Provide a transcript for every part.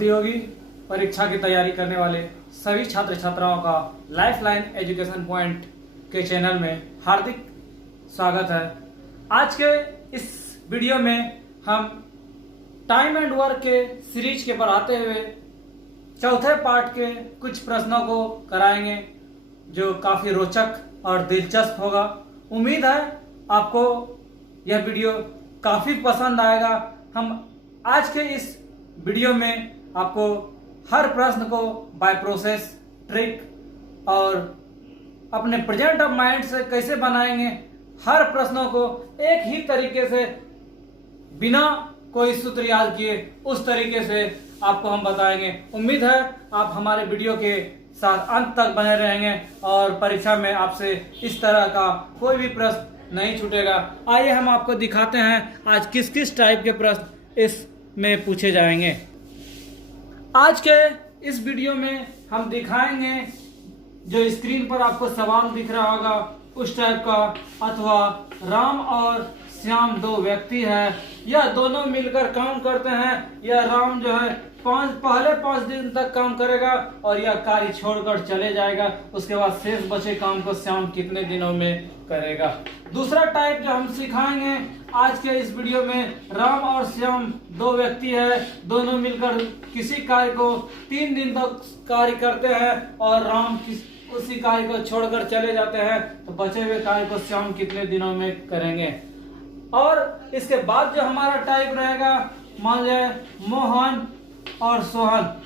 प्रतियोगी परीक्षा की तैयारी करने वाले सभी छात्र छात्राओं का लाइफलाइन एजुकेशन पॉइंट के चैनल में हार्दिक स्वागत है। आज के इस वीडियो में हम टाइम एंड वर्क के सीरीज के पढ़ाते हुए चौथे पार्ट के कुछ प्रश्नों को कराएंगे जो काफ़ी रोचक और दिलचस्प होगा। उम्मीद है आपको यह वीडियो काफ़ी पसंद आएगा। हम आज के इस वीडियो में आपको हर प्रश्न को बाय प्रोसेस, ट्रिक और अपने प्रेजेंट ऑफ माइंड से कैसे बनाएंगे, हर प्रश्नों को एक ही तरीके से बिना कोई सूत्र याद किए उस तरीके से आपको हम बताएंगे। उम्मीद है आप हमारे वीडियो के साथ अंत तक बने रहेंगे और परीक्षा में आपसे इस तरह का कोई भी प्रश्न नहीं छूटेगा। आइए हम आपको दिखाते हैं आज किस किस टाइप के प्रश्न इसमें पूछे जाएंगे। आज के इस वीडियो में हम दिखाएंगे जो स्क्रीन पर आपको सवाल दिख रहा होगा उस टाइप का, अथवा राम और श्याम दो व्यक्ति हैं, यह दोनों मिलकर काम करते हैं। यह राम जो है पहले 5 दिन तक काम करेगा और यह कार्य छोड़कर चले जाएगा। उसके बाद शेष बचे काम को श्याम कितने दिनों में करेगा। दूसरा टाइप जो हम सिखाएंगे आज के इस वीडियो में, राम और श्याम दो व्यक्ति है, दोनों मिलकर किसी कार्य को 3 दिन तक कार्य करते हैं और राम उसी कार्य को छोड़कर चले जाते हैं, तो बचे हुए कार्य को श्याम कितने दिनों में करेंगे। और इसके बाद जो हमारा टाइप रहेगा, मान लिया मोहन और सोहन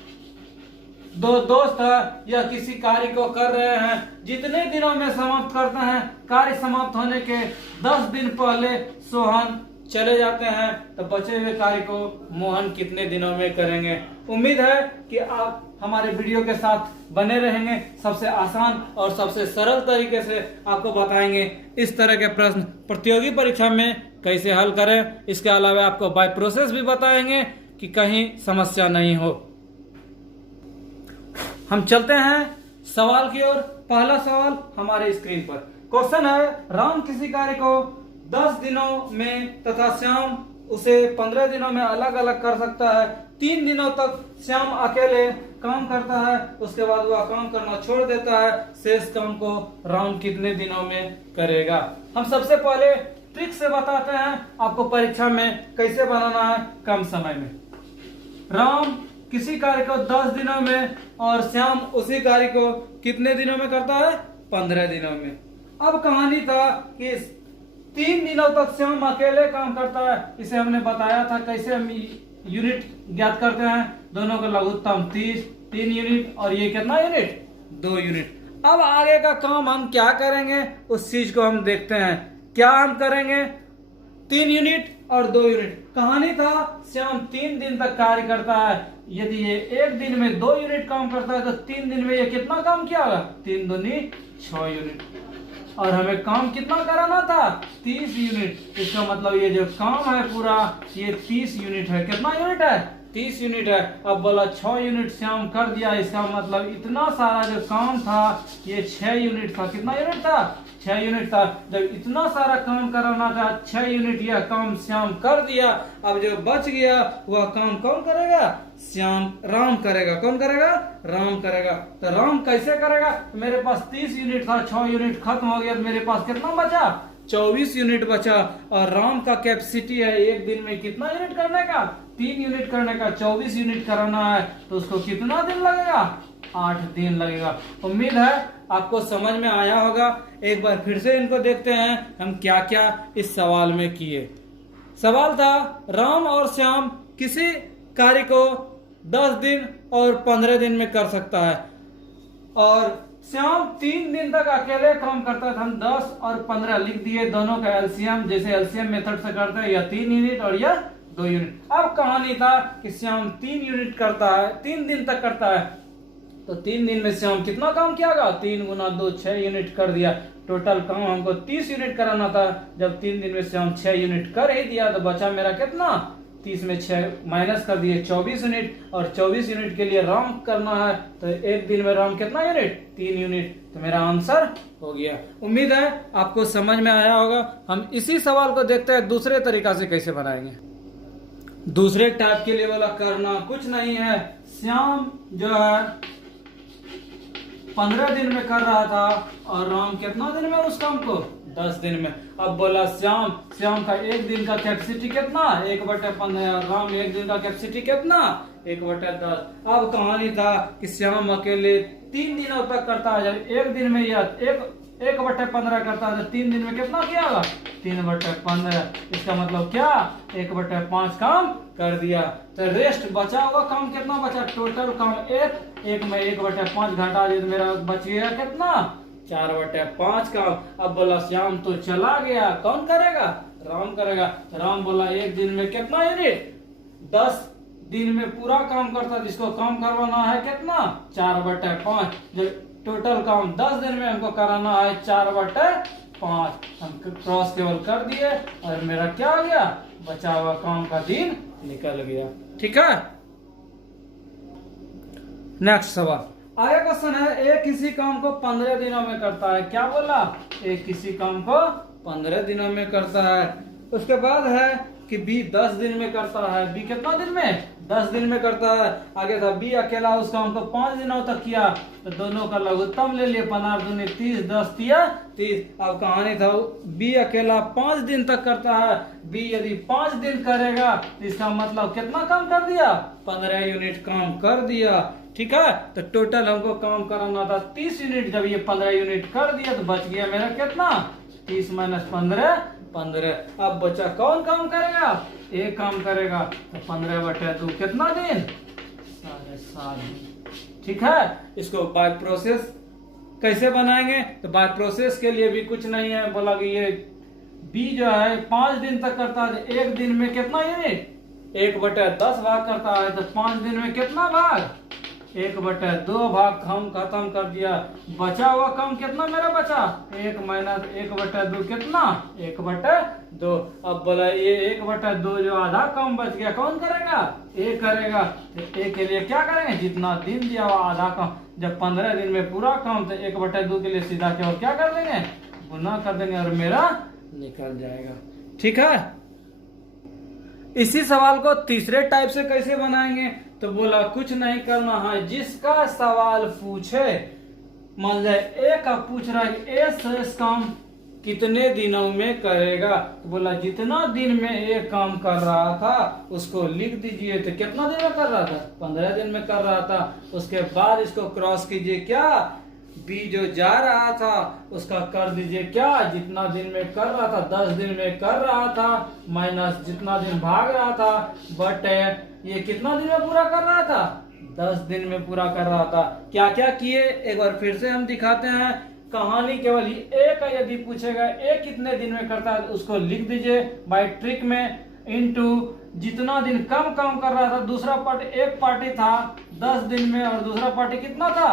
दो दोस्त है, यह किसी कार्य को कर रहे हैं, जितने दिनों में समाप्त करते हैं, कार्य समाप्त होने के 10 दिन पहले सोहन चले जाते हैं, तो बचे हुए कार्य को मोहन कितने दिनों में करेंगे। उम्मीद है कि आप हमारे वीडियो के साथ बने रहेंगे। सबसे आसान और सबसे सरल तरीके से आपको बताएंगे इस तरह के प्रश्न प्रतियोगी परीक्षा में कैसे हल करें। इसके अलावा आपको बाय प्रोसेस भी बताएंगे कि कहीं समस्या नहीं हो। हम चलते हैं सवाल की ओर। पहला सवाल हमारे स्क्रीन पर क्वेश्चन है, राम किसी कार्य को 10 दिनों में तथा श्याम उसे 15 दिनों में अलग अलग कर सकता है। 3 दिनों तक श्याम अकेले काम करता है, उसके बाद वह काम करना छोड़ देता है, शेष काम को राम कितने दिनों में करेगा। हम सबसे पहले ट्रिक से बताते हैं आपको परीक्षा में कैसे बनाना है कम समय में। राम किसी कार्य को 10 दिनों में और श्याम उसी कार्य को कितने दिनों में करता है, 15 दिनों में। अब कहानी था कि 3 दिनों तक श्याम अकेले काम करता है। इसे हमने बताया था कैसे हम यूनिट ज्ञात करते हैं। दोनों का लघुत्तम 3 यूनिट और ये कितना यूनिट, 2 यूनिट। अब आगे का काम हम क्या करेंगे उस चीज को हम देखते हैं। क्या हम करेंगे, 3 यूनिट और 2 यूनिट। कहानी था श्याम 3 दिन तक कार्य करता है। यदि ये 1 दिन में 2 यूनिट काम करता है तो 3 दिन में ये कितना काम किया होगा, 3 दूनी 6 यूनिट। और हमें काम कितना कराना था, 30 यूनिट। इसका मतलब ये जो काम है पूरा ये 30 यूनिट है। कितना यूनिट है, 30 यूनिट है। अब बोला 6 यूनिट श्याम कर दिया, इसका मतलब इतना सारा जो काम था ये 6 यूनिट था। कितना यूनिट था, 6 यूनिट था। जब इतना सारा काम कराना था, 6 यूनिट यह काम श्याम कर दिया। अब जो बच गया वह काम कौन करेगा, राम करेगा। कौन करेगा, राम करेगा। तो राम कैसे करेगा, मेरे पास 30 यूनिट था, 6 यूनिट खत्म हो गया, तो मेरे पास कितना बचा, 24 यूनिट बचा। और राम का कैपेसिटी है 1 दिन में कितना यूनिट करने का, 3 यूनिट करने का। 24 यूनिट कराना है तो उसको कितना दिन लगेगा, 8 दिन लगेगा। उम्मीद है आपको समझ में आया होगा। एक बार फिर से इनको देखते हैं हम क्या क्या इस सवाल में किए। सवाल था, राम और श्याम किसी कार्य को 10 दिन और 15 दिन में कर सकता है और श्याम 3 दिन तक अकेले काम करता है। हम 10 और 15 लिख दिए, दोनों का एलसीएम जैसे एलसीएम मेथड से करते हैं, यह 3 यूनिट और यह 2 यूनिट। अब कहानी था कि श्याम 3 यूनिट करता है, 3 दिन तक करता है, तो 3 दिन में श्याम कितना काम किया होगा, 3 गुना 2 6 यूनिट कर दिया। टोटल काम हमको 30 यूनिट कराना था। जब 3 दिन में श्याम 6 यूनिट कर ही दिया तो बचा मेरा कितना, 30 में 6 माइनस कर दिए, 24 यूनिट। और 24 यूनिट के लिए राम करना है तो 1 दिन में राम कितना यूनिट, 3 यूनिट। तो मेरा आंसर हो गया। उम्मीद है आपको समझ में आया होगा। हम इसी सवाल को देखते हैं दूसरे तरीका से कैसे बनाएंगे। दूसरे टाइप के लिए बोला करना कुछ नहीं है। श्याम जो है 15 दिन में कर रहा था और राम कितना दिन में उस काम को 10 दिन में। अब बोला श्याम का एक दिन का कैपेसिटी कितना 1/15 और राम एक दिन का कैपेसिटी कितना 1/10। अब कहानी था कि श्याम अकेले 3 दिनों तक करता है। जब एक दिन में या 1/15 करता है तो 3 दिन में कितना किया होगा 3/15। इसका मतलब क्या 1/5 काम कर दिया। तो रेस्ट बचा हुआ काम कितना बचा टोटल काम एक में 1/5 घटा दिया तो मेरा बच गया कितना 4/5 काम। अब बोला श्याम तो चला गया, कौन करेगा राम करेगा। राम बोला एक दिन में कितना यूनिट 10 दिन में पूरा काम करता, जिसको काम करवाना है कितना 4/5। जब टोटल काम 10 दिन में हमको कराना है 4/5। हम क्रॉस केवल कर दिए और मेरा क्या हो गया बचा हुआ काम का दिन निकल गया। ठीक है, नेक्स्ट सवाल आगे क्वेश्चन है एक किसी काम को 15 दिनों में करता है। क्या बोला एक किसी काम को 15 दिनों में करता है। उसके बाद है कि बी 10 दिन में करता है। बी कितना दिन में 10 दिन में करता है। आगे था बी अकेला उस काम को 5 दिनों तक किया तो दोनों का लघुत्तम ले लिए 15 दूनी 30 10 तिया 30। अब कहानी था बी अकेला 5 दिन तक करता है। बी यदि 5 दिन करेगा तो इसका मतलब कितना काम कर दिया 15 यूनिट काम कर दिया। ठीक है, तो टोटल हमको काम कराना था 30 यूनिट। जब ये 15 यूनिट कर दिया तो बच गया मेरा कितना 30 - 15। अब बच्चा कौन काम करेगा एक काम करेगा तो 15/2 कितना दिन 7.5 दिन। ठीक है, इसको बाय प्रोसेस कैसे बनाएंगे तो बाय प्रोसेस के लिए भी कुछ नहीं है। बोला कि ये बी जो है 5 दिन तक करता है, एक दिन में कितना यूनिट 1/10 भाग करता है तो 5 दिन में कितना भाग 1/2 भाग हम खत्म कर दिया। बचा हुआ काम कितना मेरा बचा 1 - 1/2 कितना 1/2। अब बोला ये 1/2 जो आधा काम बच गया कौन करेगा ए करेगा। तो ए के लिए क्या करेंगे जितना दिन दिया हुआ आधा काम। जब 15 दिन में पूरा काम तो 1/2 के लिए सीधा क्या और क्या कर देंगे गुना कर देंगे और मेरा निकल जाएगा। ठीक है, इसी सवाल को तीसरे टाइप से कैसे बनाएंगे तो बोला कुछ नहीं करना है। जिसका सवाल पूछे मान जाए ए का पूछ रहा है ए शेष काम कितने दिनों में करेगा तो बोला जितना दिन में ए काम कर रहा था उसको लिख दीजिए। तो कितना दिन में कर रहा था 15 दिन में कर रहा था। उसके बाद इसको क्रॉस कीजिए क्या बी जो जा रहा था उसका कर दीजिए क्या जितना दिन में कर रहा था 10 दिन में कर रहा था माइनस जितना दिन भाग रहा था बट ये कितना दिन में पूरा कर रहा था 10 दिन में पूरा कर रहा था। क्या क्या किए एक बार फिर से हम दिखाते हैं। कहानी केवल ए का यदि पूछेगा ए कितने दिन में करता है तो उसको लिख दीजिए बाय ट्रिक में इनटू जितना दिन कम काम कर रहा था। दूसरा पार्टी एक पार्टी था 10 दिन में और दूसरा पार्टी कितना था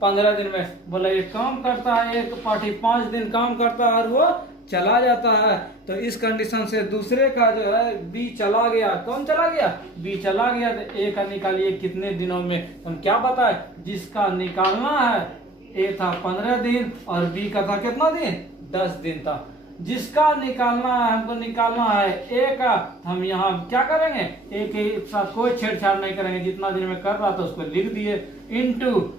15 दिन में। बोला ये काम करता है एक पार्टी 5 दिन काम करता है और वो चला जाता है। तो इस कंडीशन से दूसरे का जो है बी चला गया। कौन चला गया बी चला गया तो ए का निकालिए कितने दिनों में। हम क्या बताए जिसका निकालना है ए था 15 दिन और बी का था कितना दिन 10 दिन था। जिसका निकालना है हमको निकालना है ए का हम यहाँ क्या करेंगे ए के साथ कोई छेड़छाड़ नहीं करेंगे। जितना दिन में कर रहा था उसको लिख दिए इनटू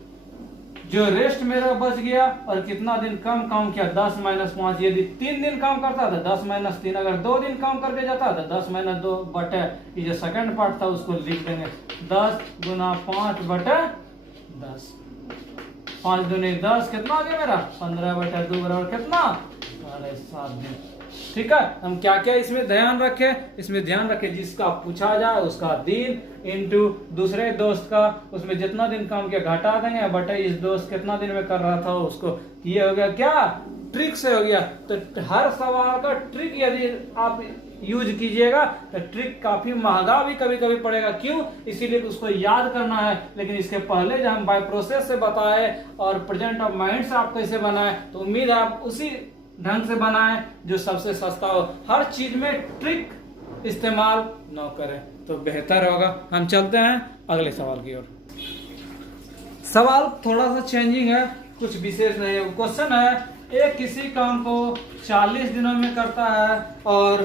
जो रेस्ट मेरा बच गया और कितना दिन कम काम किया 10 - 5। यदि 3 दिन काम करता था 10 - 3। अगर 2 दिन काम करके जाता था 10 - 2 बटे ये जो सेकंड पार्ट था उसको लिख देंगे 10 × 5/10। 5 दूनी 10 कितना आ गया मेरा 15/2 बराबर कितना 7.5 दिन। ठीक है, हम क्या क्या इसमें ध्यान रखें इसमें ध्यान रखें जिसका पूछा जाए उसका दिन इनटू दूसरे दोस्त का उसमें जितना दिन काम किया घटा देंगे बटे इस दोस्त कितना दिन में कर रहा था उसको। ये हो गया क्या ट्रिक से हो गया। तो हर सवाल का ट्रिक यदि आप यूज कीजिएगा तो ट्रिक काफी महंगा भी कभी कभी पड़ेगा। क्यों इसीलिए उसको याद करना है। लेकिन इसके पहले जब हम बाय प्रोसेस से बताए और प्रेजेंट ऑफ माइंड से आप कैसे बनाए तो उम्मीद है आप उसी ढंग से बनाएं जो सबसे सस्ता हो। हर चीज में ट्रिक इस्तेमाल न करें तो बेहतर होगा। हम चलते हैं अगले सवाल की ओर। सवाल थोड़ा सा चेंजिंग है कुछ विशेष नहीं है। क्वेश्चन है एक किसी काम को 40 दिनों में करता है और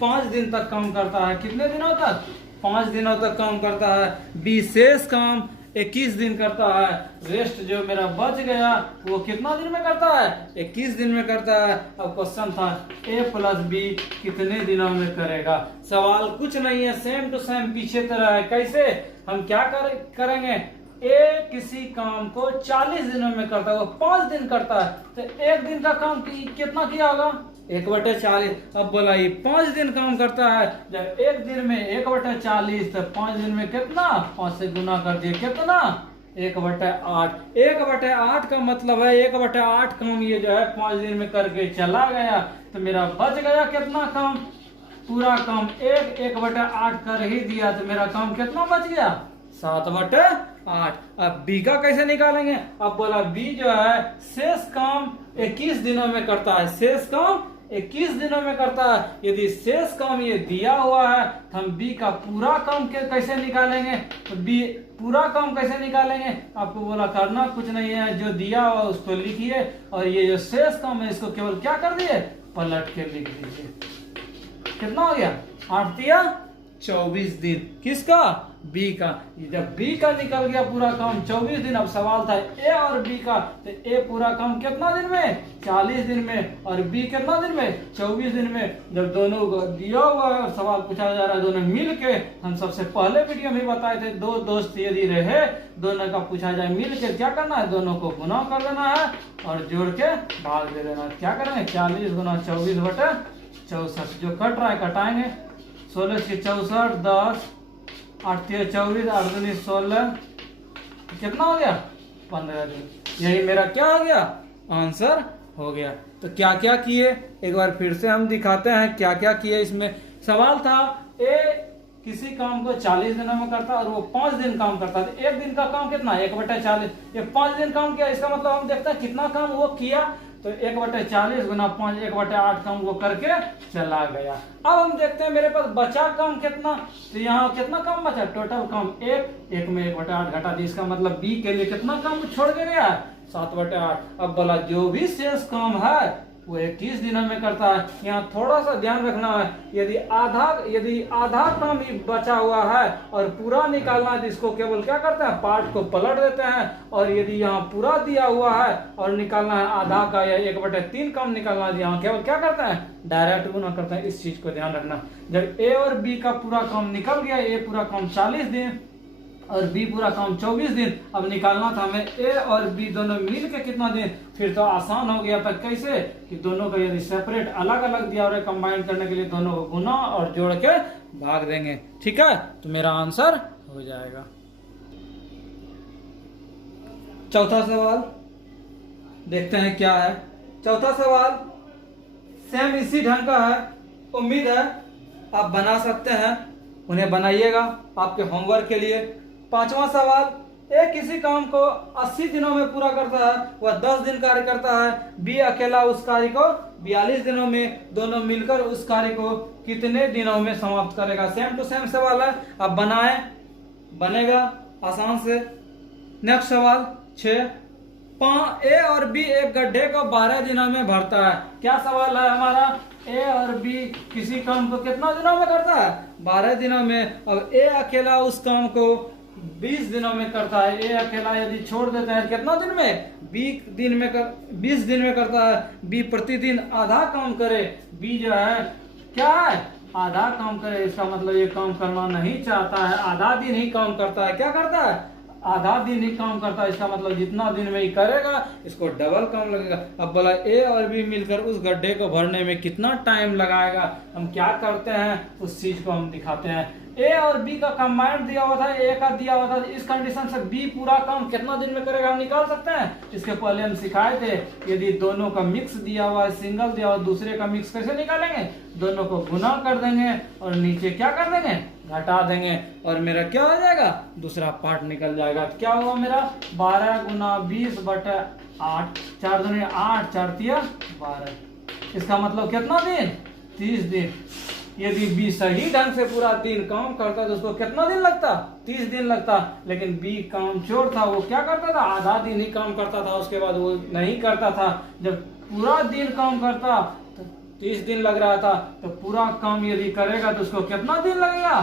5 दिन तक काम करता है। कितने दिनों तक? 5 दिनों तक काम करता है। बी शेष काम 21 दिन करता है। रेस्ट जो मेरा बच गया वो कितना दिन में करता है? 21 दिन में करता है। अब क्वेश्चन था ए प्लस बी कितने दिनों में करेगा। सवाल कुछ नहीं है, सेम टू सेम पीछे तरह है। कैसे? हम क्या करेंगे? ए किसी काम को 40 दिनों में करता है, वो 5 दिन करता है, तो एक दिन का काम कितना किया होगा? 1/40। अब बोला ये 5 दिन काम करता है, जब एक दिन में 1/40 तो 5 दिन में कितना? 5 से गुना कर दिए, कितना? 1/8। 1/8 का मतलब है 1/8 काम ये जो है 5 दिन में करके चला गया, तो मेरा बच गया कितना काम? पूरा काम 1/8 कर ही दिया, तो मेरा काम कितना बच गया? 7/8। अब बी का कैसे निकालेंगे? अब बोला बी जो है शेष काम 21 दिनों में करता है। शेष काम 21 दिनों में करता है। यदि शेष काम ये दिया हुआ है तो हम बी का पूरा काम कैसे निकालेंगे? तो बी पूरा काम कैसे निकालेंगे? आपको बोला करना कुछ नहीं है, जो दिया हुआ उसको लिखिए, और ये जो शेष काम है इसको केवल क्या कर दिए? पलट के लिख दीजिए। कितना हो गया? 8 दिया 24 दिन। किसका? बी का। जब बी का निकल गया पूरा काम 24 दिन, अब सवाल था ए और बी का, तो ए पूरा काम कितना दिन में? 40 दिन में, और बी कितना दिन में? 24 दिन में। जब दोनों को दिया हुआ है और सवाल पूछा जा रहा है दोनों मिल के, हम सबसे पहले वीडियो में बताए थे दो दोस्त यदि रहे, दोनों का पूछा जाए मिल के क्या करना है? दोनों को गुना कर देना है और जोड़ के भाग दे देना। क्या करेंगे? 40 गुना 24/64। जो कट रहा है कटाएंगे। 16 से 64, 10, 8 से 24, 8 दूनी 16, कितना हो गया? 15 दिन। यही मेरा क्या हो गया? आंसर हो गया। तो क्या क्या किए एक बार फिर से हम दिखाते हैं क्या क्या किए। इसमें सवाल था ए किसी काम को 40 दिनों में करता और वो 5 दिन काम करता है, एक दिन का काम कितना? 1/40। ये 5 दिन काम किया, इसका मतलब हम देखते हैं कितना काम वो किया, तो 1/40 गुना 5, 1/8 काम वो करके चला गया। अब हम देखते हैं मेरे पास बचा काम कितना, तो यहाँ कितना काम बचा? टोटल काम एक में 1/8 घटा दी, इसका मतलब बी के लिए कितना काम छोड़ के गया? 7/8। अब बोला जो भी शेष काम है वो 21 दिनों में करता है। यहाँ थोड़ा सा ध्यान रखना है, यदि आधा काम बचा हुआ है और पूरा निकालना है, इसको केवल क्या करते हैं? पार्ट को पलट देते हैं। और यदि यहाँ पूरा दिया हुआ है और निकालना है आधा का या 1/3 काम निकालना है, यहाँ केवल क्या करते हैं? डायरेक्ट गुना करते हैं। इस चीज को ध्यान रखना। जब ए और बी का पूरा काम निकल गया, ए पूरा काम 40 दिन और बी पूरा काम 24 दिन, अब निकालना था हमें ए और बी दोनों मिल के कितना दिन, फिर तो आसान हो गया था। कैसे? कि दोनों को यदि सेपरेट अलग अलग दिया और कंबाइन करने के लिए दोनों को गुना और जोड़ के भाग देंगे। ठीक है, तो मेरा आंसर हो जाएगा। चौथा सवाल देखते हैं क्या है। चौथा सवाल सेम इसी ढंग का है, उम्मीद है आप बना सकते हैं, उन्हें बनाइएगा आपके होमवर्क के लिए। पांचवा सवाल, ए किसी काम को 80 दिनों में पूरा करता है, वह 10 दिन कार्य करता है। बी अकेला उस कार्य को 42 दिनों में, दोनों मिलकर उस कार्य को कितने दिनों में समाप्त करेगा। सेम टू सेम सवाल है, आप बनाएं, बनेगा आसान से। नेक्स्ट सवाल 6, ए और बी एक गड्ढे को 12 दिनों में भरता है। क्या सवाल है हमारा? ए और बी किसी काम को कितना दिनों में करता है? 12 दिनों में। अब ए अकेला उस काम को 20 दिनों में करता है। ए अकेला यदि छोड़ देते हैं कितना दिन में? 20 दिन में करता है। बी प्रतिदिन आधा काम करे। बी जो है क्या है? आधा काम करे। इसका मतलब ये काम करना नहीं चाहता है, आधा दिन ही काम करता है। क्या करता है? आधा दिन ही काम करता है। इसका मतलब जितना दिन में ही करेगा इसको डबल काम लगेगा। अब बोला ए और बी मिलकर उस गड्ढे को भरने में कितना टाइम लगाएगा। हम क्या करते हैं उस चीज को हम दिखाते हैं। ए और बी का कंबाइंड दिया हुआ था, ए का दिया हुआ था। इस कंडीशन से बी पूरा काम कितना दिन में करेगा हम निकाल सकते हैं। इसके पहले हम सिखाए थे, यदि दोनों का मिक्स दिया हुआ है, सिंगल दिया हुआ, दूसरे का मिक्स कैसे निकालेंगे? दोनों को गुना कर देंगे और नीचे क्या कर देंगे? घटा देंगे, और मेरा क्या हो जाएगा? दूसरा पार्ट निकल जाएगा। तो क्या हुआ मेरा? 12 गुना 20/8, 4 दूनी 8, 4 तिया 12। इसका मतलब कितना दिन? 30 दिन। यदि बी सही ढंग से पूरा दिन काम करता तो उसको कितना दिन लगता? 30 दिन लगता। लेकिन बी काम चोर था, वो क्या करता था? आधा दिन ही काम करता था, उसके बाद वो नहीं करता था। जब पूरा दिन काम करता तो 30 दिन लग रहा था, तो पूरा काम यदि करेगा तो उसको कितना दिन लगेगा?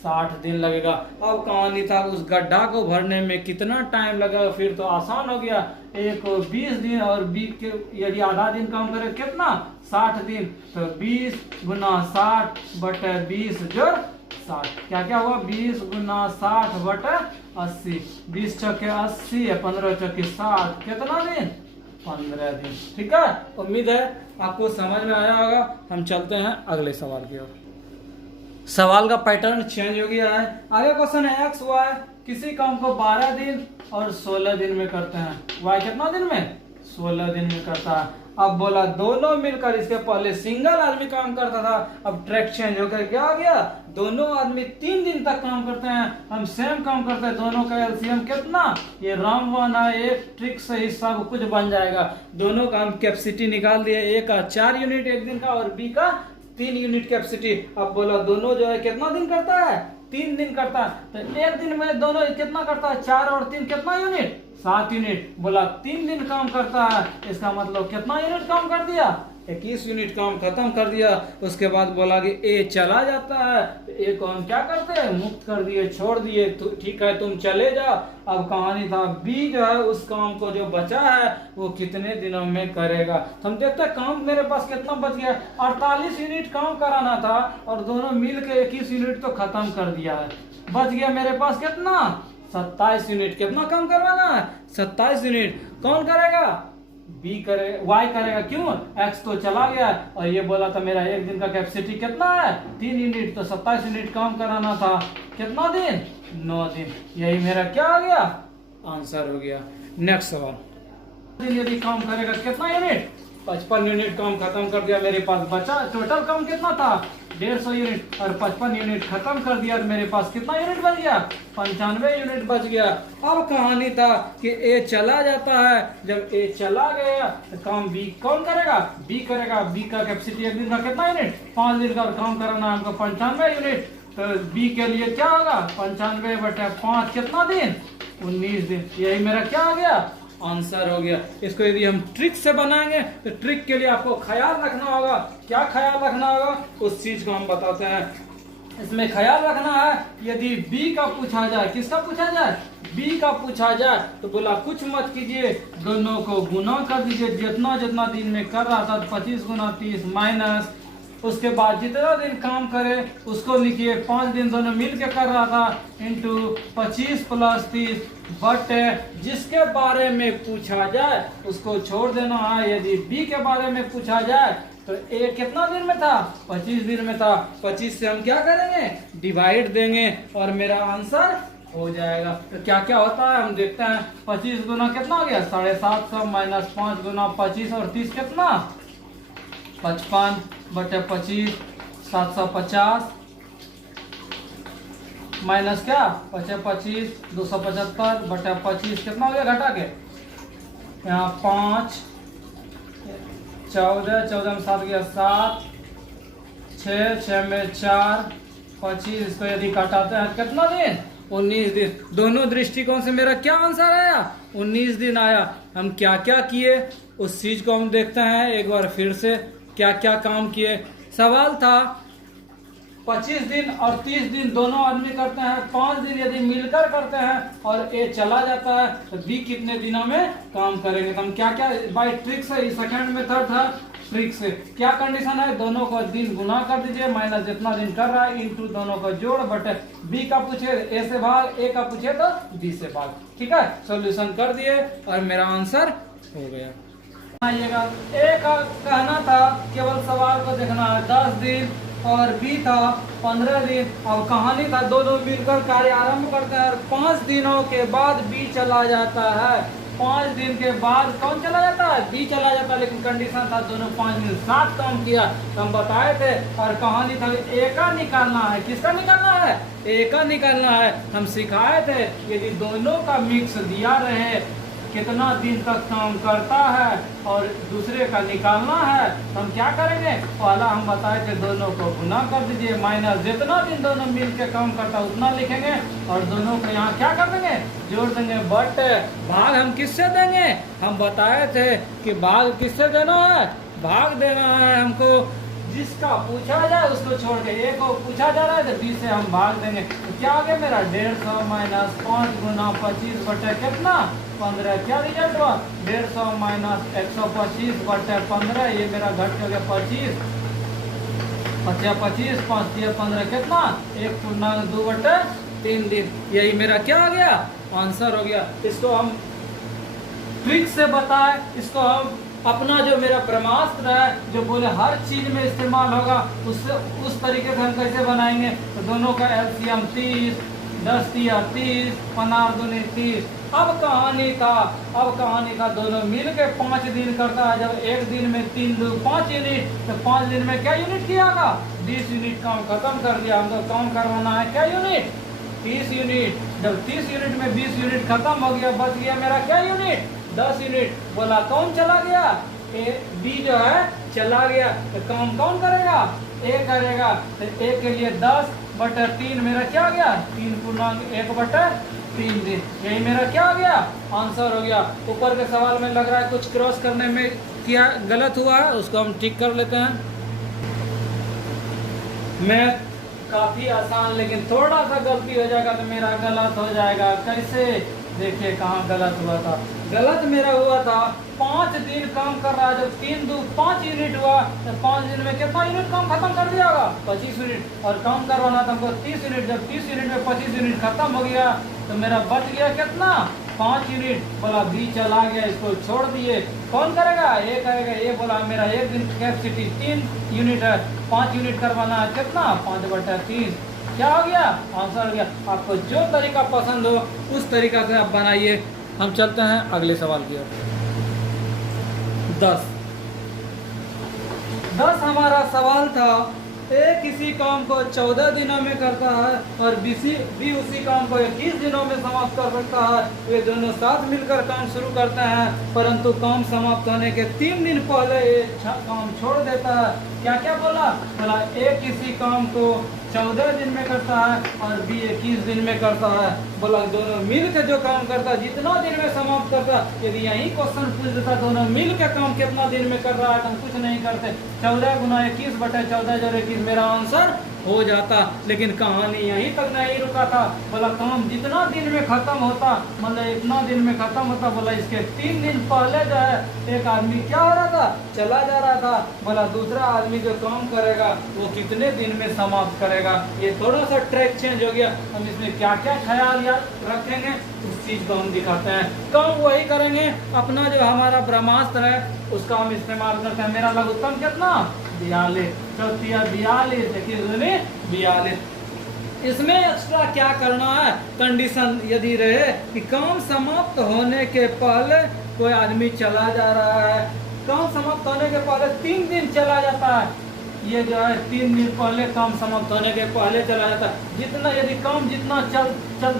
60 दिन लगेगा। अब कहानी था उस गड्ढा को भरने में कितना टाइम लगेगा, फिर तो आसान हो गया। ए को 20 दिन और बी के यदि आधा दिन काम करे कितना? 60 दिन। तो 20 गुना 60 बटे 20 जोड़ 60, क्या क्या हुआ? 20 गुना 60 बटे 80, 20 चौके 80 है, 15 चौके 60, कितना दिन? 15 दिन। ठीक है, उम्मीद है आपको समझ में आया होगा। हम चलते हैं अगले सवाल की ओर। सवाल का पैटर्न चेंज हो गया है। आगे क्वेश्चन है एक्स वाई किसी काम को 12 दिन और 16 दिन में करते हैं। वाई कितना दिन में? 16 दिन में करता है। अब बोला दोनों मिलकर, इसके पहले सिंगल आदमी काम करता था, अब ट्रैक चेंज होकर क्या आ गया? दोनों आदमी 3 दिन तक काम करते हैं। हम सेम काम करते हैं, दोनों का एलसीएम कितना? ये रामवन है, एक ट्रिक से ही सब कुछ बन जाएगा। दोनों का हम कैपेसिटी निकाल दिए, ए का 4 यूनिट एक दिन का और बी का 3 यूनिट कैपेसिटी। अब बोला दोनों जो है कितना दिन करता है? 3 दिन करता है। तो एक दिन में दोनों कितना करता है? 4 और 3 कितना यूनिट? 7 यूनिट। बोला 3 दिन काम करता है, इसका मतलब कितना यूनिट काम कर दिया? 21 यूनिट काम खत्म कर दिया। उसके बाद बोला कि ए चला जाता है, तो ए को हम क्या करते हैं? मुक्त कर दिए, छोड़ दिए। तो ठीक है तुम चले जाओ। अब कहानी था बी जो है उस काम को जो बचा है वो कितने दिनों में करेगा। हम देखते हैं काम मेरे पास कितना बच गया। 48 यूनिट काम कराना था और दोनों मिल के 21 यूनिट तो खत्म कर दिया है। बच गया मेरे पास कितना? 27 यूनिट। कितना काम करवाना है? 27 यूनिट। कौन करेगा? बी करे, वाई करेगा। क्यों? एक्स तो चला गया और ये बोला था मेरा एक दिन का कैपेसिटी कितना है? 3 यूनिट। तो 27 यूनिट काम कराना था, कितना दिन? 9 दिन। यही मेरा क्या आ गया? आंसर हो गया। नेक्स्ट सवाल। दिन यदि काम करेगा कितना यूनिट? 55 यूनिट काम खत्म कर दिया। मेरे पास बचा टोटल काम कितना था? 150 यूनिट और 55 यूनिट खत्म कर दिया तो मेरे पास कितना यूनिट बच गया? 95 यूनिट बच गया। अब कहानी था कि ए चला जाता है। जब ए चला गया तो काम बी कौन करेगा? बी करेगा। बी का कैपेसिटी एक दिन का कितना यूनिट? 5 दिन का काम कराना हमको 95 यूनिट। तो बी के लिए क्या होगा? 95 बटे 5 कितना दिन? 19 दिन। यही मेरा क्या आ गया? आंसर हो गया। इसको यदि हम ट्रिक से बनाएंगे तो ट्रिक के लिए आपको ख्याल रखना होगा। क्या ख्याल रखना होगा उस चीज को हम बताते हैं। इसमें ख्याल रखना है यदि बी का पूछा जाए, किसका पूछा जाए? बी का पूछा जाए तो बोला कुछ मत कीजिए, दोनों को गुना कर दीजिए। जितना जितना दिन में कर रहा था 25 गुना 30 माइनस, उसके बाद जितना दिन काम करे उसको लिखिए। 5 दिन दोनों मिल के कर रहा था इंटू 25 प्लस 30 बट जिसके बारे में पूछा जाए उसको छोड़ देना है। यदि बी के बारे में पूछा जाए तो ए कितना दिन में था? 25 दिन में था। 25 से हम क्या करेंगे? डिवाइड देंगे और मेरा आंसर हो जाएगा। तो क्या क्या होता है हम देखते हैं। 25 गुना कितना हो गया? 750 माइनस 5 गुना 25 और 30 कितना? 55 बटे 25 750 माइनस क्या? 25 275 बटे 25 कितना हो गया घटा के? यहाँ 5 14 14 में 7 गया 7 6 6 में 4 25। इसको यदि काटाते हैं कितना दिन? 19 दिन। दोनों दृष्टिकोण से मेरा क्या आंसर आया? 19 दिन आया। हम क्या क्या किए उस चीज को हम देखते हैं एक बार फिर से। क्या क्या काम किए? सवाल था 25 दिन और 30 दिन दोनों आदमी करते हैं। 5 दिन यदि मिलकर करते हैं और ए चला जाता है तो बी कितने दिनों में काम करेंगे। तो हम क्या क्या बाय ट्रिक से, सेकंड मेथड था ट्रिक से। क्या कंडीशन है? दोनों को दिन गुना कर दीजिए माइनस जितना दिन कर रहा है इंटू दोनों का जोड़ बटे बी का पूछे ए से भाग, ए का पूछे तो बी से भाग। ठीक है, सॉल्यूशन कर दिए और मेरा आंसर हो गया। आइएगा, ए का कहना था केवल सवाल को देखना है 10 दिन और बी था 15 दिन। अब कहानी था दोनों मिलकर कार्य आरंभ करते हैं और 5 दिनों के बाद बी चला जाता है। 5 दिन के बाद कौन चला जाता है? बी चला जाता है। लेकिन कंडीशन था दोनों 5 दिन साथ काम किया तो हम बताए थे। और कहानी था ए का निकालना है। किसका निकालना है? ए का निकालना है। हम सिखाए थे यदि दोनों का मिक्स दिया रहे कितना दिन तक काम करता है और दूसरे का निकालना है तो हम क्या करेंगे? पहला हम बताए थे दोनों को गुना कर दीजिए माइनस जितना दिन दोनों मिल के काम करता है उतना लिखेंगे और दोनों को यहाँ क्या कर देंगे? जोड़ देंगे। बट भाग हम किससे देंगे? हम बताए थे कि भाग किससे देना है? भाग देना है हमको, जिसका पूछा जाए उसको छोड़ के ए को पूछा जा रहा है तो बी से हम भाग देंगे। तो क्या आ गया मेरा 150 माइनस 5 गुना 25 बटे कितना 15। क्या रिजल्ट हुआ 150 माइनस 125 बटे 15, ये मेरा घट गया 25, 25 5 15 कितना 1.2 बटे 3 दिन। यही मेरा क्या आ गया आंसर हो गया। इसको हम ट्रिक से बताए, इसको हम अपना जो मेरा ब्रह्मास्त्र है जो बोले हर चीज में इस्तेमाल होगा, उससे उस तरीके से हम कैसे बनाएंगे। तो दोनों का एलसीएम 30, 10 या 30, 15 दूनी 30। अब कहानी था दोनों मिल के 5 दिन करता है। जब एक दिन में 3 2 5 यूनिट, तो 5 दिन में क्या यूनिट कियागा 20 यूनिट काम खत्म कर दिया। हमको काम करवाना है क्या यूनिट 30 यूनिट। जब 30 यूनिट में 20 यूनिट खत्म हो गया, बच गया मेरा क्या यूनिट 10 यूनिट। बोला कौन चला गया बी जो है चला गया, तो काम कौन करेगा ए करेगा। तो ए के लिए 10 बटे 3 मेरा क्या आ गया 3.1 बटे 3 दिन। यही मेरा क्या आ गया आंसर हो गया। ऊपर के सवाल में लग रहा है कुछ क्रॉस करने में क्या गलत हुआ है, उसको हम ठीक कर लेते हैं। मैथ काफी आसान, लेकिन थोड़ा सा गलती हो जाएगा तो मेरा गलत हो जाएगा। कैसे देखिए कहाँ गलत हुआ था। गलत मेरा हुआ था 5 दिन काम कर रहा है, जब 3 2 5 यूनिट हुआ तो 5 दिन में कितना यूनिट काम खत्म कर दिया होगा 25 यूनिट। और काम करवाना था हमको 30 यूनिट। जब 30 यूनिट में 25 यूनिट खत्म हो गया तो मेरा बच गया कितना 5 यूनिट। बोला बी चला गया, इसको छोड़ दिए। कौन करेगा ए करेगा। ये बोला मेरा एक दिन कैपेसिटी 3 यूनिट है, 5 यूनिट करवाना है कितना 5 बटे 3। क्या हो गया आंसर हो गया। आपको जो तरीका पसंद हो उस तरीका से आप बनाइए। हम चलते हैं अगले सवाल की ओर। 10 हमारा सवाल था। ए किसी काम को 14 दिनों में करता है और बी उसी काम को 21 दिनों में समाप्त कर सकता है। वे दोनों साथ मिलकर काम शुरू करते हैं, परंतु काम समाप्त होने के 3 दिन पहले ये काम छोड़ देता है। क्या क्या बोला ए किसी काम को 14 दिन में करता है और बी 21 दिन में करता है। बोला दोनों मिल के जो काम करता है जितना दिन में समाप्त करता है। यदि यही क्वेश्चन पूछ देता दोनों मिल के काम कितना दिन में कर रहा है तो हम कुछ नहीं करते। 14 गुना 21 बटे 14 जोड़ 21 मेरा आंसर हो जाता। लेकिन कहानी यहीं तक नहीं रुका था। बोला काम जितना दिन में खत्म होता, मतलब इतना दिन में खत्म होता। बोला इसके 3 दिन पहले जो है एक आदमी क्या हो रहा था चला जा रहा था। बोला दूसरा आदमी जो काम करेगा वो कितने दिन में समाप्त करेगा। ये थोड़ा सा ट्रैक चेंज हो गया। हम इसमें क्या क्या ख्याल याद रखेंगे उस चीज को हम दिखाते हैं। काम वही करेंगे, अपना जो हमारा ब्रह्मास्त्र है उसका हम इस्तेमाल करते हैं। मेरा लघुत्तम कितना 42, चौथिया 42, 42। इसमें एक्स्ट्रा क्या करना है, कंडीशन यदि रहे कि काम समाप्त होने के पहले कोई आदमी चला जा रहा है, काम समाप्त होने के पहले 3 दिन चला जाता है। ये जो है 3 दिन पहले काम समाप्त होने के पहले चला जाता है। जितना यदि काम जितना चल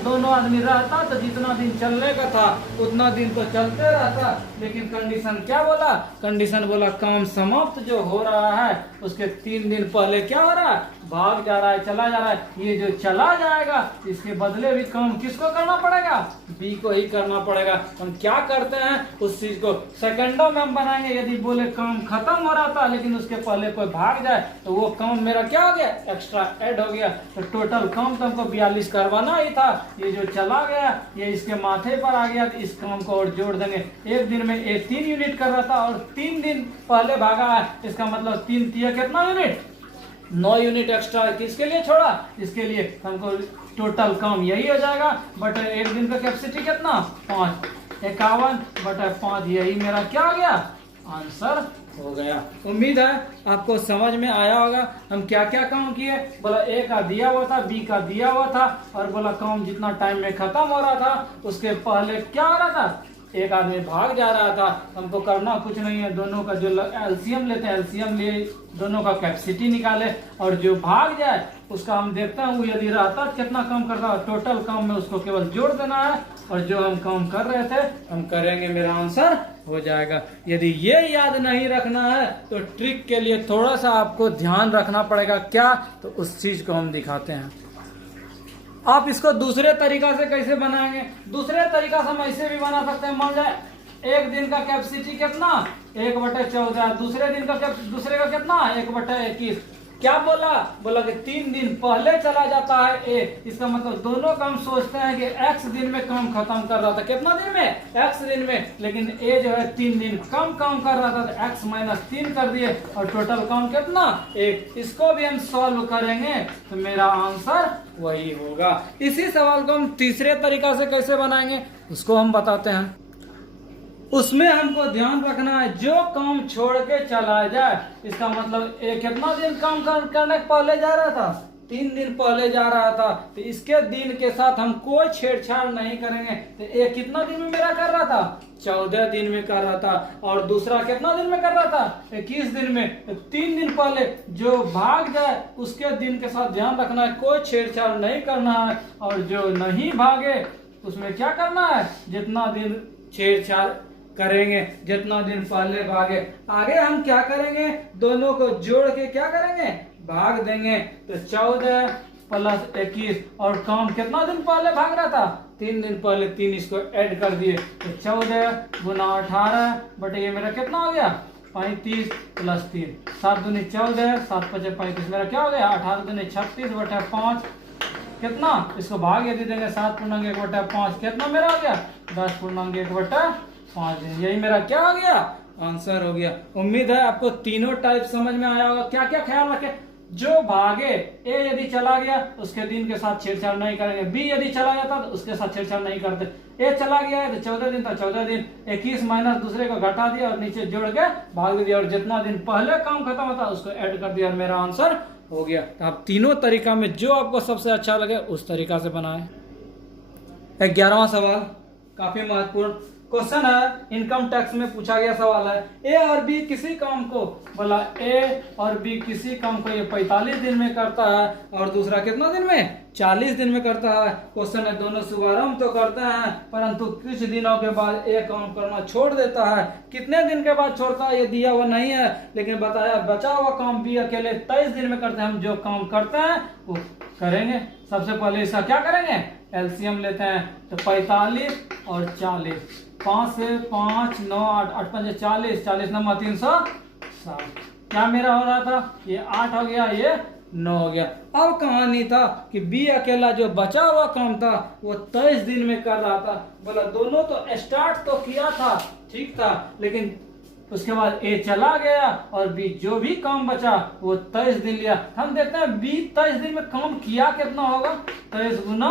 दोनों आदमी रहता तो जितना दिन चलने का था उतना दिन तो चलते रहता। लेकिन कंडीशन क्या बोला, कंडीशन बोला काम समाप्त जो हो रहा है उसके 3 दिन पहले क्या हो रहा है भाग जा रहा है, चला जा रहा है। ये जो चला जाएगा इसके बदले भी काम किसको करना पड़ेगा बी को ही करना पड़ेगा। हम क्या करते हैं उस चीज को सेकंडों में हम बनाएंगे। यदि बोले काम खत्म हो रहा था लेकिन उसके पहले कोई भाग जाए तो वो काम मेरा क्या हो गया एक्स्ट्रा ऐड हो गया। तो टोटल काम तो हमको 42 करवाना ही था। ये जो चला गया ये इसके माथे पर आ गया तो इस काम को और जोड़ देंगे। एक दिन में 3 यूनिट कर रहा था और 3 दिन पहले भागा है, इसका मतलब 3 तिया कितना यूनिट 9 यूनिट एक्स्ट्रा किसके लिए छोड़ा इसके लिए। हमको टोटल काम यही हो जाएगा। बट एक दिन का कैपेसिटी कितना 5, 51 बटे 5। यही मेरा क्या आ गया आंसर हो गया। उम्मीद है आपको समझ में आया होगा हम क्या क्या काम किए। बोला ए का दिया हुआ था, बी का दिया हुआ था और बोला काम जितना टाइम में खत्म हो रहा था उसके पहले क्या हो रहा था एक आदमी भाग जा रहा था। हमको करना कुछ नहीं है, दोनों का जो एलसीएम लेते हैं एलसीएम लिए दोनों का कैपेसिटी निकाले और जो भाग जाए उसका हम देखते हैं वो यदि रहता कितना काम करता है टोटल काम में उसको केवल जोड़ देना है और जो हम काम कर रहे थे हम करेंगे, मेरा आंसर हो जाएगा। यदि ये याद नहीं रखना है तो ट्रिक के लिए थोड़ा सा आपको ध्यान रखना पड़ेगा। क्या, तो उस चीज को हम दिखाते हैं। आप इसको दूसरे तरीका से कैसे बनाएंगे, दूसरे तरीका से हम ऐसे भी बना सकते हैं। मान जाए एक दिन का कैपेसिटी कितना 1/14, दूसरे दिन का दूसरे का कितना 1/21। क्या बोला, बोला कि 3 दिन पहले चला जाता है ए, इसका मतलब दोनों का हम सोचते हैं कि एक्स दिन में काम खत्म कर रहा था, कितना दिन में एक्स दिन में, लेकिन ए जो है 3 दिन कम काम कर रहा था तो एक्स -3 कर दिए और टोटल काम कितना 1। इसको भी हम सॉल्व करेंगे तो मेरा आंसर वही होगा। इसी सवाल को हम तीसरे तरीका से कैसे बनाएंगे उसको हम बताते हैं। उसमें हमको ध्यान रखना है जो काम छोड़ के चला जाए, इसका मतलब एक कितना दिन काम करने पहले जा रहा था 3 दिन पहले जा रहा था, तो इसके दिन के साथ हम कोई छेड़छाड़ नहीं करेंगे। तो एक कितना दिन में मेरा कर रहा था 14 दिन में कर रहा था, और दूसरा कितना दिन में कर रहा था 21 दिन में। तो 3 दिन पहले जो भाग जाए उसके दिन के साथ ध्यान रखना है, कोई छेड़छाड़ नहीं करना है, और जो नहीं भागे उसमें क्या करना है, जितना दिन छेड़छाड़ करेंगे, जितना दिन पहले भागे। आगे हम क्या करेंगे, दोनों को जोड़ के क्या करेंगे, भाग देंगे। तो 14 + 21, और काम कितना दिन पहले भाग रहा था 3 दिन पहले, 3 इसको ऐड कर दिए तो 14 × 18 बटे ये मेरा कितना हो गया 35 + 3, 7 दूनी 14, 7 × 5 35, मेरा क्या हो गया 18 दूनी 36 बटे 5, कितना इसको भाग यदि देंगे 7/1/5, कितना मेरा हो गया 10/1/5 दिन। यही मेरा क्या हो गया आंसर हो गया। उम्मीद है आपको तीनों टाइप समझ में आया होगा। क्या क्या ख्याल रखें, जो भागे ए यदि चला गया उसके दिन के साथ छेड़छाड़ नहीं करेंगे, बी यदि चला जाता तो उसके साथ छेड़छाड़ नहीं करते, ए चला गया है तो 14 दिन था 14 दिन, 21 माइनस दूसरे को घटा दिया और नीचे जोड़ के भाग दिया, और जितना दिन पहले काम खत्म होता उसको ऐड कर दिया और मेरा आंसर हो गया। तो आप तीनों तरीका में जो आपको सबसे अच्छा लगे उस तरीका से बनाएं। 11वां सवाल काफी महत्वपूर्ण क्वेश्चन है, इनकम टैक्स में पूछा गया सवाल है। ए और बी किसी काम को, बोला ए और बी किसी काम को ये 45 दिन में करता है और दूसरा कितना दिन में 40 दिन में करता है। क्वेश्चन है दोनों शुभारंभ तो करते हैं परंतु कुछ दिनों के बाद ए काम करना छोड़ देता है। कितने दिन के बाद छोड़ता है ये दिया हुआ नहीं है, लेकिन बताया बचा हुआ काम बी अकेले 23 दिन में करते हैं। हम जो काम करते हैं वो करेंगे। सबसे पहले इसका क्या करेंगे, एलसीएम लेते हैं, तो 45 और 40, 5 से 5 9 8 8 5 40, 40 नंबर 360, क्या मेरा हो रहा था ये 8 हो गया, ये 9 हो गया। अब कहानी था कि बी अकेला जो बचा हुआ काम था वो 23 दिन में कर रहा था। बोला दोनों तो स्टार्ट तो किया था ठीक था, लेकिन उसके बाद ए चला गया और बी जो भी काम बचा वो 23 दिन लिया। हम देखते हैं बी 23 दिन में काम किया कितना होगा, 23 × 9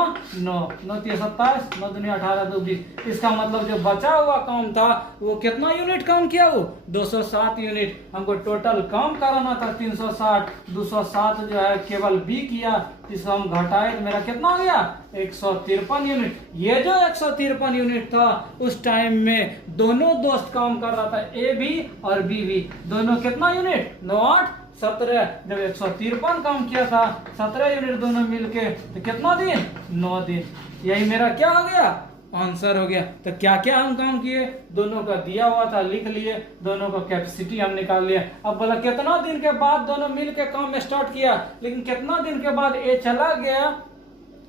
9 3 27, 9 दूनी 18 2 20। इसका मतलब जो बचा हुआ काम था वो कितना यूनिट काम किया, वो 207 यूनिट। हमको टोटल काम कराना था 360, 207 जो है केवल बी किया, इसको हम घटाए तो मेरा कितना हो गया 153 यूनिट। ये जो 153 यूनिट था उस टाइम में दोनों दोस्त काम कर रहा था, ए भी और बी भी। दोनों कितना यूनिट 9 8 17, जब 153 काम किया था 17 यूनिट दोनों मिलके, तो कितना दिन 9 दिन। यही मेरा क्या हो गया आंसर हो गया। तो क्या क्या हम काम किए, दोनों का दिया हुआ था लिख लिए, दोनों का कैपेसिटी हम निकाल लिए। अब बोला कितना दिन के बाद दोनों मिलके काम स्टार्ट किया, लेकिन कितना दिन के बाद ए चला गया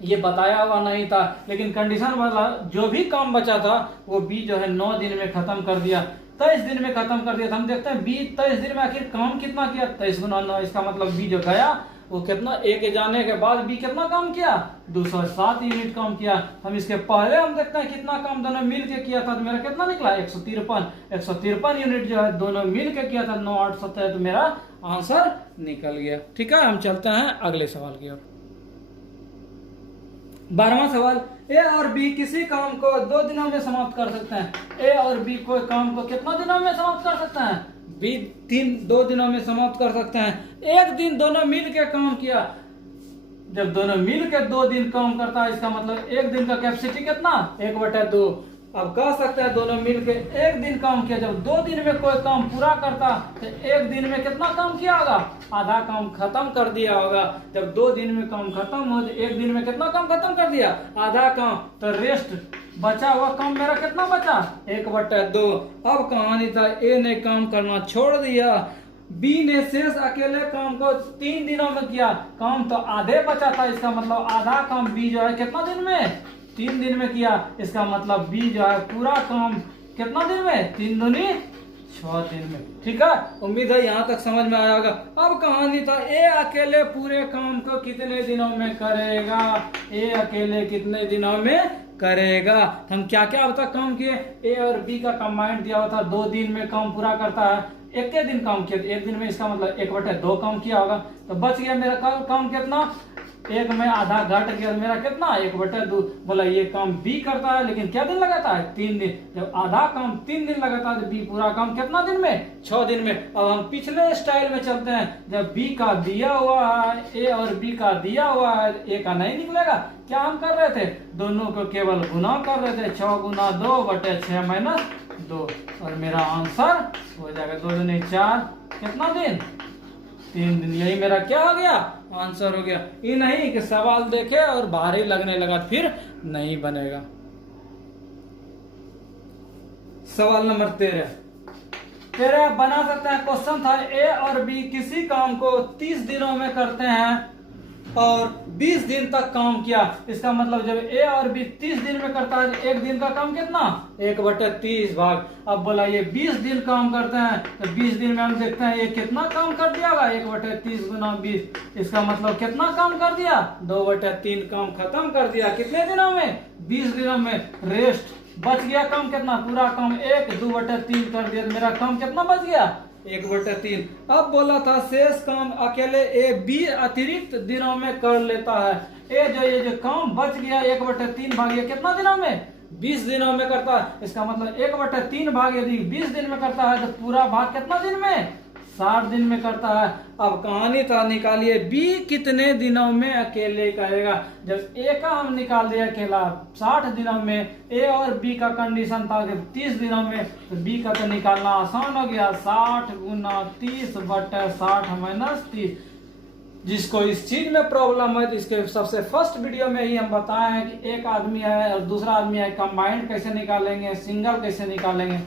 ये बताया हुआ नहीं था, लेकिन कंडीशन वाला जो भी काम बचा था वो बी जो है 9 दिन में खत्म कर दिया, 23 दिन में खत्म कर दिया। तो हम देखते हैं बी 23 दिन में आखिर काम कितना किया, 23 × 9। इसका मतलब बी जो गया वो कितना, ए के जाने के बाद बी कितना काम किया 207 यूनिट काम किया। हम इसके पहले हम देखते हैं कितना काम दोनों मिल के किया था, तो मेरा कितना निकला 153 यूनिट जो है दोनों मिल के किया था 9 8 17, तो मेरा आंसर निकल गया। ठीक है, हम चलते हैं अगले सवाल की ओर। 12वां सवाल, ए और बी किसी काम को 2 दिनों में समाप्त कर सकते हैं। ए और बी कोई काम को कितना दिनों में समाप्त कर सकते हैं, बी 2 दिनों में समाप्त कर सकते हैं। एक दिन दोनों मिल के काम किया, जब दोनों मिल के 2 दिन काम करता है इसका मतलब एक दिन का कैपेसिटी कितना 1/2। अब कह सकते हैं दोनों मिलके एक दिन काम किया। जब 2 दिन में कोई काम पूरा करता तो एक दिन में कितना काम किया होगा, आधा काम खत्म कर दिया होगा। जब 2 दिन में काम खत्म हो तो एक दिन में कितना काम खत्म कर दिया, आधा काम। तो रेस्ट बचा हुआ काम मेरा कितना बचा 1/2। अब कहानी था ए ने काम करना छोड़ दिया, बी ने शेष अकेले काम को 3 दिनों में किया। काम तो आधे बचा था, इसका मतलब आधा काम बी जो है कितना दिन में 3 दिन में किया। इसका मतलब बी जो है पूरा काम कितना दिन में, 3 दूनी 6 दिन में। ठीक है, उम्मीद है यहाँ तक समझ में आया होगा। अब कहानी था ए अकेले पूरे काम को कितने दिनों में करेगा, ए अकेले कितने दिनों में करेगा। हम क्या क्या अब तक काम किए, ए और बी का कंबाइंड दिया हुआ था, 2 दिन में काम पूरा करता है, एक के दिन काम किया, 1 दिन में, इसका मतलब 1/2 काम किया होगा, तो बच गया मेरा काम कितना, 1 में आधा घट गया, मेरा कितना 1/2। बोला ये काम बी करता है, लेकिन क्या दिन लगाता है, 3 दिन। जब आधा काम 3 दिन लगाता है तो बी पूरा काम कितना दिन में, 6 दिन में। अब हम पिछले स्टाइल में चलते हैं, जब बी का दिया हुआ है, ए और बी का दिया हुआ है, ए का नहीं निकलेगा, क्या हम कर रहे थे, दोनों को केवल गुना कर रहे थे, 6 गुना 2/6 - 2, और मेरा आंसर हो जाएगा 2 दूनी 4, कितना दिन, 3 दिन। यही मेरा क्या हो गया, आंसर हो गया। ये नहीं कि सवाल देखे और भारी लगने लगा फिर नहीं बनेगा। सवाल नंबर 13 बना सकते हैं। क्वेश्चन था ए और बी किसी काम को 30 दिनों में करते हैं और 20 दिन तक काम किया। इसका मतलब जब ए और बी 30 दिन में करता है, 1 दिन का काम कितना, 1/30 भाग। अब बोला ये 20 दिन काम करते हैं, तो 20 दिन में हम देखते हैं ये कितना काम कर दिया होगा, 1/30 गुना 20। इसका मतलब कितना काम कर दिया, 2/3 काम खत्म कर दिया। कितने दिनों में, 20 दिनों में। रेस्ट बच गया काम कितना, पूरा काम 1 2/3 कर दिया, तो मेरा काम कितना बच गया, 1/3। अब बोला था शेष काम अकेले ए बी अतिरिक्त दिनों में कर लेता है। ये जो काम बच गया 1/3 भाग गया कितना दिनों में, 20 दिनों में करता है। इसका मतलब 1/3 भाग यदि 20 दिन में करता है तो पूरा भाग कितना दिन में, 60 दिन में करता है। अब कहानी था निकालिए बी कितने दिनों में अकेले करेगा। जब ए का हम निकाल दिया अकेला 60 दिनों में, ए और बी का कंडीशन था कि 30 दिनों में, तो बी का तो निकालना आसान हो गया, 60 गुना 30/60 - 30। जिसको इस चीज में प्रॉब्लम है तो इसके सबसे फर्स्ट वीडियो में ही हम बताए हैं कि एक आदमी है और दूसरा आदमी है, कंबाइंड कैसे निकालेंगे, सिंगल कैसे निकालेंगे,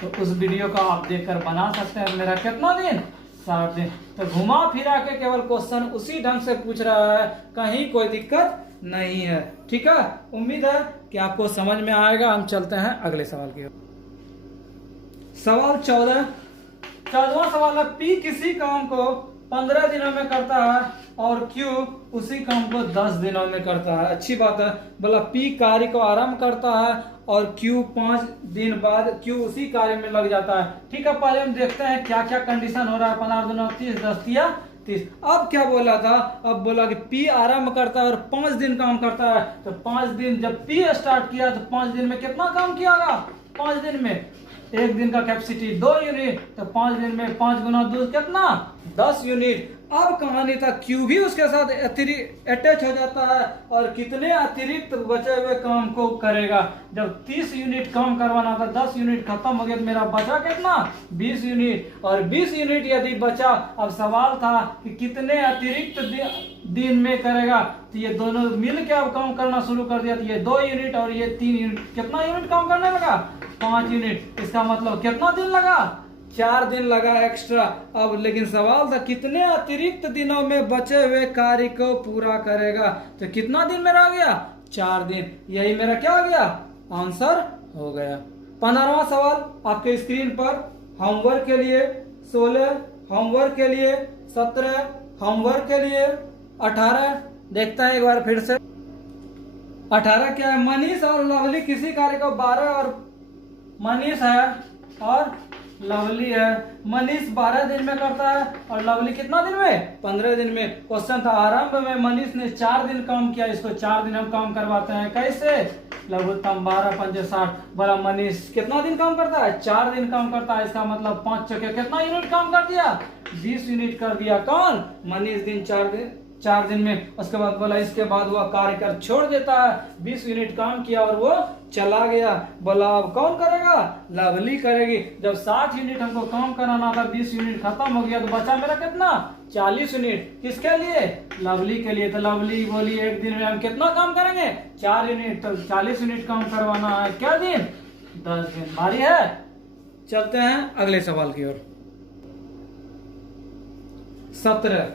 तो उस वीडियो का आप देखकर बना सकते हैं। मेरा कितना दिन, 60 दिन। तो घुमा फिरा के केवल क्वेश्चन उसी ढंग से पूछ रहा है, कहीं कोई दिक्कत नहीं है। ठीक है, उम्मीद है कि आपको समझ में आएगा। हम चलते हैं अगले सवाल की ओर। सवाल 14वां सवाल है, पी किसी काम को 15 दिनों में करता है और क्यू उसी काम को 10 दिनों में करता है। अच्छी बात है। बोला पी कार्य को आरंभ करता है और क्यू 5 दिन बाद क्यू उसी कार्य में लग जाता है। ठीक है, पहले हम देखते हैं क्या क्या कंडीशन हो रहा है। 15 दूना 30, 10 या 30। अब क्या बोला था, अब बोला कि पी आरंभ करता है और 5 दिन काम करता है। तो 5 दिन जब पी स्टार्ट किया तो 5 दिन में कितना काम किया होगा, 5 दिन में 1 दिन का कैपेसिटी 2 यूनिट, तो 5 दिन में 5 गुना 2 कितना, 10 यूनिट। अब कहानी था क्यू भी उसके साथ अटैच हो जाता है और कितने अतिरिक्त बचे हुए काम को करेगा। जब 30 यूनिट काम करवाना था, 10 यूनिट खत्म हो गया, तो मेरा बचा कितना, 20 यूनिट। और 20 यूनिट यदि बचा, अब सवाल था कि कितने अतिरिक्त दिन में करेगा। तो ये दोनों मिल के अब काम करना शुरू कर दिया। तो ये 2 यूनिट और ये 3 यूनिट, कितना यूनिट काम करने लगा, 5 यूनिट। इसका मतलब कितना दिन लगा, 4 दिन लगा एक्स्ट्रा। अब लेकिन सवाल था कितने अतिरिक्त दिनों में बचे हुए कार्य को पूरा करेगा। तो कितना दिन मेरा हो गया, 4 दिन। यही मेरा क्या हो गया, आंसर हो गया। 15वां सवाल आपके स्क्रीन पर, होमवर्क के लिए 16, होमवर्क के लिए 17, होमवर्क के लिए 18। देखता है एक बार फिर से। 18 क्या है, मनीष और लवली किसी कार्य को 12 और मनीष है और लवली है। मनीष 12 दिन में करता है और लवली कितना दिन में, 15 दिन में। क्वेश्चन था आरंभ में मनीष ने 4 दिन काम किया, इसको 4 दिन हम काम करवाते हैं। कैसे, लघुत्तम 12 × 5 = 60। बोला मनीष कितना दिन काम करता है, 4 दिन काम करता है। इसका मतलब 5 चौके कितना यूनिट काम कर दिया, 20 यूनिट कर दिया। कौन, मनीष 4 दिन में। उसके बाद बोला इसके बाद वह कार्य कर छोड़ देता है, 20 यूनिट काम किया और वो चला गया। बोला अब कौन करेगा, लवली करेगी। जब 60 यूनिट हमको काम कराना था, 20 यूनिट खत्म हो गया, तो बचा मेरा कितना, 40 यूनिट। किसके लिए, लवली के लिए। तो लवली बोली 1 दिन में हम कितना काम करेंगे, 4 यूनिट। तो 40 यूनिट काम करवाना है, क्या दिन, 10 दिन। भारी है। चलते हैं अगले सवाल की ओर। 17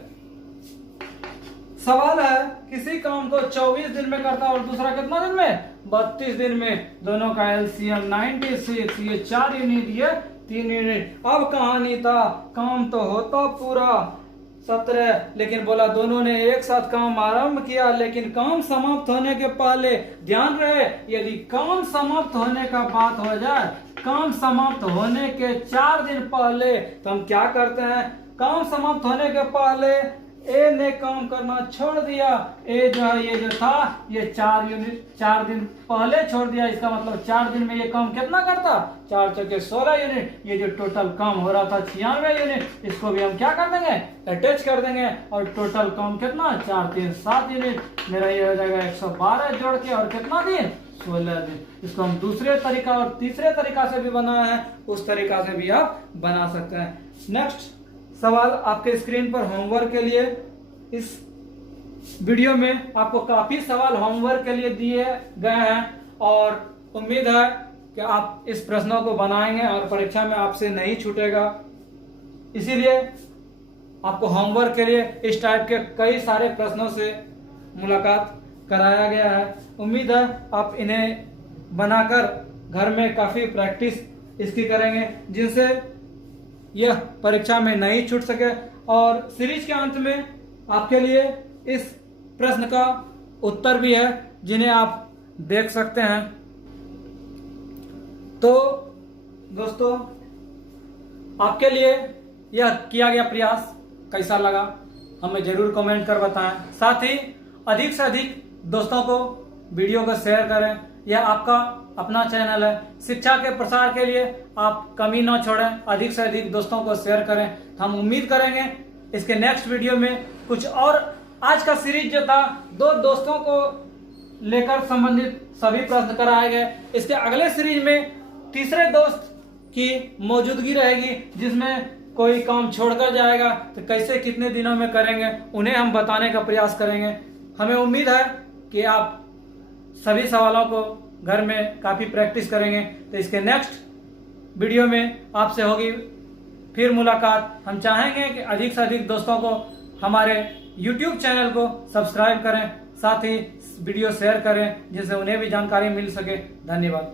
सवाल है, किसी काम को 24 दिन में करता है और दूसरा कितना दिन में, 32 दिन में दोनों का एलसीएम 96, ये 4 यूनिट, ये 3 यूनिट। अब कहानी था, काम तो होता पूरा 17, लेकिन बोला दोनों ने एक साथ काम आरंभ किया, लेकिन काम समाप्त होने के पहले ध्यान रहे, यदि काम समाप्त होने का बात हो जाए, काम समाप्त होने के 4 दिन पहले, तो हम क्या करते हैं, काम समाप्त होने के पहले ए ने काम करना छोड़ दिया। ए जो है ये जो था ये 4 दिन पहले छोड़ दिया, इसका मतलब 4 दिन में ये काम कितना करता, 4 चौके 16 यूनिट। ये जो टोटल काम हो रहा था 96 यूनिट, इसको भी हम क्या कर देंगे, अटैच कर देंगे, और टोटल काम कितना 4 3 7 यूनिट, मेरा ये हो जाएगा 112 जोड़ के, और कितना दिन 16 दिन। इसको हम दूसरे तरीका और तीसरे तरीका से भी बनाया है, उस तरीका से भी आप बना सकते हैं। नेक्स्ट सवाल आपके स्क्रीन पर होमवर्क के लिए, इस वीडियो में आपको काफी सवाल होमवर्क के लिए दिए गए हैं, और उम्मीद है कि आप इस प्रश्नों को बनाएंगे और परीक्षा में आपसे नहीं छूटेगा। इसीलिए आपको होमवर्क के लिए इस टाइप के कई सारे प्रश्नों से मुलाकात कराया गया है। उम्मीद है आप इन्हें बनाकर घर में काफी प्रैक्टिस इसकी करेंगे, जिनसे यह परीक्षा में नहीं छूट सके। और सीरीज के अंत में आपके लिए इस प्रश्न का उत्तर भी है, जिन्हें आप देख सकते हैं। तो दोस्तों, आपके लिए यह किया गया प्रयास कैसा लगा हमें जरूर कमेंट कर बताएं। साथ ही अधिक से अधिक दोस्तों को वीडियो को शेयर करें। यह आपका अपना चैनल है, शिक्षा के प्रसार के लिए आप कमी न छोड़ें, अधिक से अधिक दोस्तों को शेयर करें। हम उम्मीद करेंगे इसके नेक्स्ट वीडियो में कुछ और, आज का सीरीज जो था 2 दोस्तों को लेकर संबंधित सभी प्रश्न कराए गए। इसके अगले सीरीज में तीसरे दोस्त की मौजूदगी रहेगी, जिसमें कोई काम छोड़कर जाएगा तो कैसे कितने दिनों में करेंगे, उन्हें हम बताने का प्रयास करेंगे। हमें उम्मीद है कि आप सभी सवालों को घर में काफी प्रैक्टिस करेंगे। तो इसके नेक्स्ट वीडियो में आपसे होगी फिर मुलाकात। हम चाहेंगे कि अधिक से अधिक दोस्तों को हमारे YouTube चैनल को सब्सक्राइब करें, साथ ही वीडियो शेयर करें, जिससे उन्हें भी जानकारी मिल सके। धन्यवाद।